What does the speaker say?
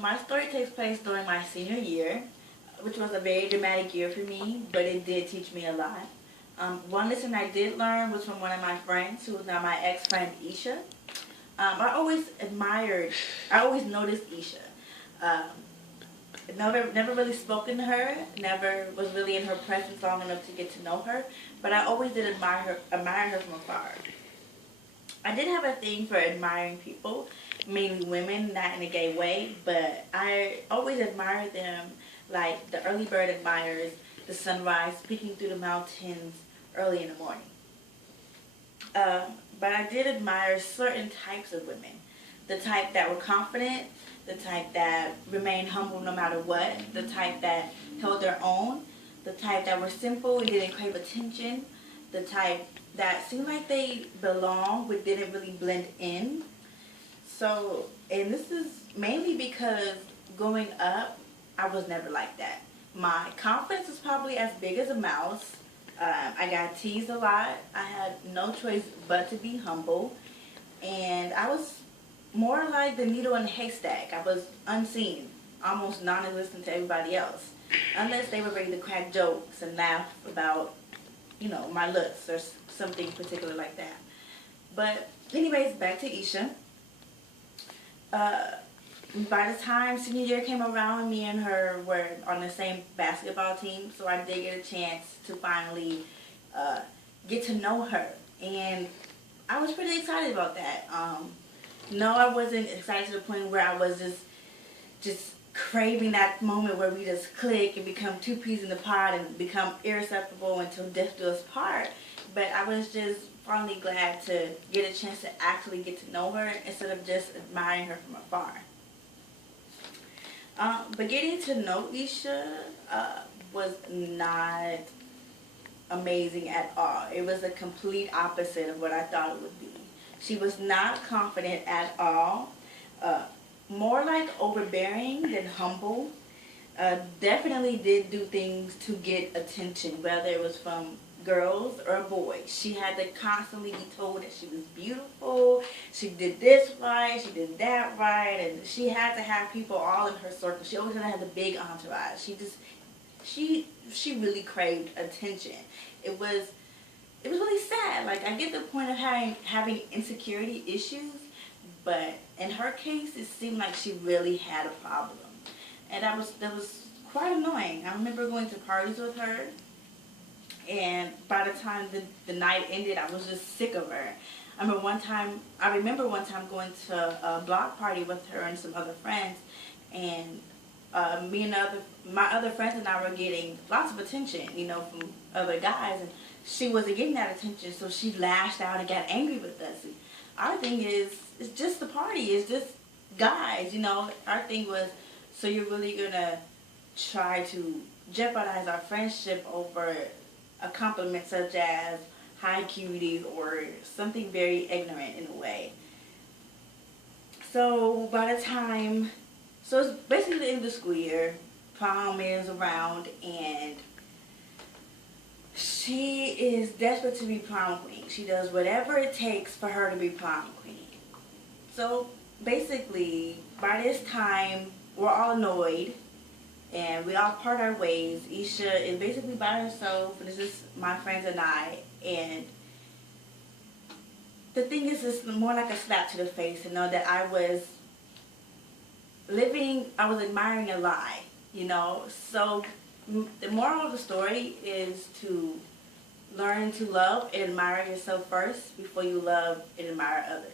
My story takes place during my senior year, which was a very dramatic year for me, but it did teach me a lot. One lesson I did learn was from one of my friends, who is now my ex-friend, Isha. I always noticed Isha. Um, never really spoken to her, never was really in her presence long enough to get to know her, but I always did admire her from afar. I did have a thing for admiring people, mainly women, not in a gay way, but I always admired them like the early bird admires the sunrise peeking through the mountains early in the morning. Uh, but I did admire certain types of women. The type that were confident, the type that remained humble no matter what, the type that held their own, the type that were simple and didn't crave attention, the type that seemed like they belonged but didn't really blend in. So, and this is mainly because growing up, I was never like that. My confidence was probably as big as a mouse. I got teased a lot. I had no choice but to be humble. And I was more like the needle in the haystack. I was unseen, almost non-existent to everybody else. Unless they were ready to crack jokes and laugh about, my looks or something particular like that. But anyways, back to Isha. By the time senior year came around, me and her were on the same basketball team, so I did get a chance to finally get to know her. And I was pretty excited about that. No, I wasn't excited to the point where I was just craving that moment where we just click and become two peas in the pod and become irreceptible until death do us part. But I was just finally glad to get a chance to actually get to know her instead of just admiring her from afar. But getting to know Isha was not amazing at all. It was the complete opposite of what I thought it would be. She was not confident at all. More like overbearing than humble. Definitely did do things to get attention, whether it was from girls or boys. She had to constantly be told that she was beautiful, she did this right, she did that right, and she had to have people all in her circle. She always had to have the big entourage. She really craved attention. It was really sad. Like, I get the point of having insecurity issues, but in her case, it seemed like she really had a problem. And that was quite annoying. I remember going to parties with her, and by the time the night ended, I was just sick of her. I remember one time going to a block party with her and some other friends, and my other friends and I were getting lots of attention, from other guys, and she wasn't getting that attention, so she lashed out and got angry with us. And our thing is, it's just the party, it's just guys, Our thing was, so you're really gonna try to jeopardize our friendship over a compliment such as hi cutie or something very ignorant in a way. So it's basically the end of the school year, prom is around, and she is desperate to be prom queen. She does whatever it takes for her to be prom queen. So basically, by this time, we're all annoyed, and we all part our ways. Isha is basically by herself, and it's just my friends and I. And the thing is, it's more like a slap to the face to know that I was admiring a lie, So the moral of the story is to learn to love and admire yourself first before you love and admire others.